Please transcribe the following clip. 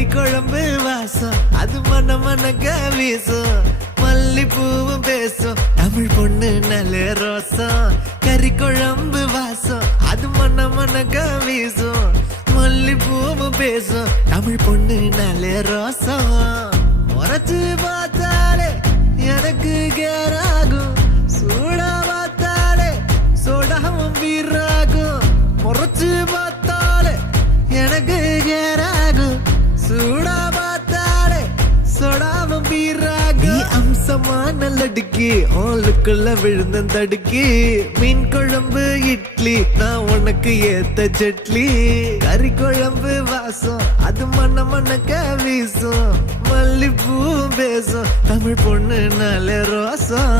கறி குழம்பு வாசம் அது மன மனக்க வீசும் மல்லிப்பூவும் பேசும் தமிழ் பொண்ணு நல்ல ரோசம் கறி குழம்பு வாசம் அது மன மனக்க வீசும் மல்லிப்பூவும் பேசும் தமிழ் பொண்ணு நல்ல ரோசம் முறைச்சு பார்த்தாலே எனக்கு கேராகும் சூடா பார்த்தாலே சோடாவும் வீராகும் முறைச்சு பார்த்தாலே எனக்கு கேராகும் சூடா பார்த்தாலே சோடாவும் வீராகும் அம்சமான லடுக்கி ஆளுக்குள்ள விழுந்த தடுக்கி மீன் குழம்பு இட்லி நான் உனக்கு ஏத்த சட்லி கறி குழம்பு வாசம் அது மன மனக்க வீசும் மல்லிப்பூ பேசும் தமிழ் பொண்ணு நல்ல ரோசம்